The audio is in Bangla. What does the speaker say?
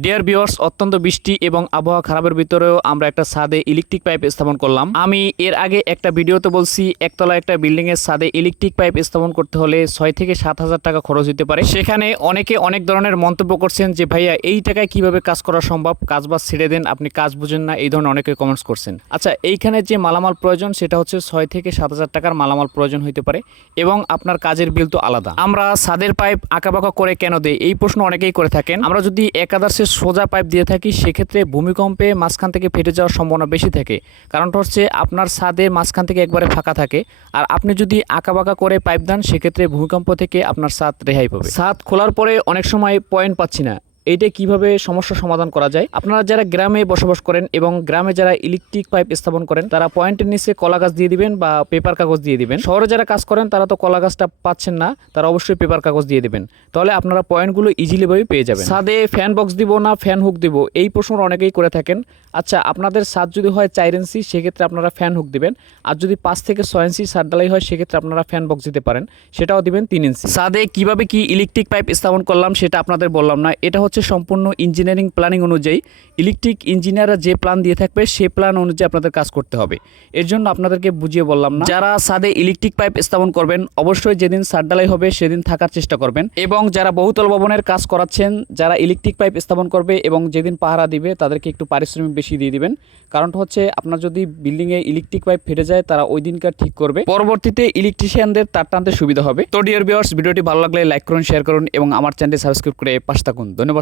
ডিয়ার বিয়ার্স অত্যন্ত বৃষ্টি এবং আবহাওয়া খারাপের ভিতরেও আমরা একটা ছাদে ইলেকট্রিক পাইপ স্থাপন করলাম। আমি এর আগে একটা ভিডিওতে বলছি, একতলা একটা বিল্ডিং এর ছাদে ইলেকট্রিক পাইপ স্থাপন করতে হলে ছয় থেকে সাত হাজার টাকা খরচ হতে পারে। সেখানে অনেকে অনেক ধরনের মন্তব্য করছেন যে, ভাইয়া, এই টাকায় কীভাবে কাজ করা সম্ভব? কাজ বাজ ছেড়ে দেন, আপনি কাজ বুঝেন না, এই ধরনের অনেকে কমেন্টস করছেন। আচ্ছা এইখানে যে মালামাল প্রয়োজন, সেটা হচ্ছে ছয় থেকে সাত হাজার টাকার মালামাল প্রয়োজন হতে পারে এবং আপনার কাজের বিল তো আলাদা। আমরা ছাদের পাইপ আঁকাবাঁকা করে কেন দেই? এই প্রশ্ন অনেকেই করে থাকেন। আমরা যদি একাদার্সের সোজা পাইপ দিয়ে থাকি, সেক্ষেত্রে ভূমিকম্পে মাঝখান থেকে ফেটে যাওয়ার সম্ভাবনা বেশি থাকে। কারণটা হচ্ছে আপনার ছাদে মাঝখান থেকে একবারে ফাঁকা থাকে। আর আপনি যদি আঁকাবাঁকা করে পাইপ দেন, সেক্ষেত্রে ভূমিকম্প থেকে আপনার ছাদ রেহাই পাবে। ছাদ খোলার পরে অনেক সময় পয়েন্ট পাচ্ছি না। এইটা কীভাবে সমস্যা সমাধান করা যায়? আপনারা যারা গ্রামে বসবাস করেন এবং গ্রামে যারা ইলেকট্রিক পাইপ স্থাপন করেন, তারা পয়েন্টের নিচে কলা গাছ দিয়ে দিবেন বা পেপার কাগজ দিয়ে দিবেন। শহরে যারা কাজ করেন, তারা তো কলা গাছটা পাচ্ছেন না, তারা অবশ্যই পেপার কাগজ দিয়ে দিবেন। তাহলে আপনারা পয়েন্টগুলো ইজিলি ভাবে পেয়ে যাবেন। ছাদে ফ্যান বক্স দিব না ফ্যান হুক দিব, এই প্রশ্ন অনেকেই করে থাকেন। আচ্ছা আপনাদের ছাদ যদি হয় চার ইঞ্চি সেক্ষেত্রে আপনারা ফ্যান হুক দিবেন। আর যদি পাঁচ থেকে ছয় ইঞ্চি ছাদ ডালাই হয়, সেক্ষেত্রে আপনারা ফ্যান বক্স দিতে পারেন। সেটাও দিবেন তিন ইঞ্চি ছাদে কীভাবে কি ইলেকট্রিক পাইপ স্থাপন করলাম, সেটা আপনাদের বললাম না। এটা হচ্ছে সম্পূর্ণ ইঞ্জিনিয়ারিং প্ল্যানিং অনুযায়ী ইলেকট্রিক ইঞ্জিনিয়াররা যে প্ল্যান দিয়ে থাকবে সেই প্ল্যান অনুযায়ী আপনাদের কাজ করতে হবে। এর জন্য আপনাদেরকে বুঝিয়ে বললাম না। যারা সাদে ইলেকট্রিক পাইপ স্থাপন করবেন, অবশ্যই যেদিন ছাদ ডালাই হবে, সেদিন থাকার চেষ্টা করবেন। এবং যারা বহুতল ভবনের কাজ করাচ্ছেন, যারা ইলেকট্রিক পাইপ স্থাপন করবে এবং যেদিন পাহারা দিবে, তাদেরকে একটু পারিশ্রমিক বেশি দিয়ে দিবেন। কারণটা হচ্ছে, আপনার যদি বিল্ডিংয়ে ইলেকট্রিক পাইপ ফেটে যায়, তারা ওই দিনকার ঠিক করবে। পরবর্তীতে ইলেকট্রিশিয়ানদের তার টানতে সুবিধা হবে। তো ডিয়ার ভিডিওটি ভালো লাগলে লাইক করুন শেয়ার করুন এবং আমার চ্যানেলটি সাবস্ক্রাইব করে পাশে থাকুন। ধন্যবাদ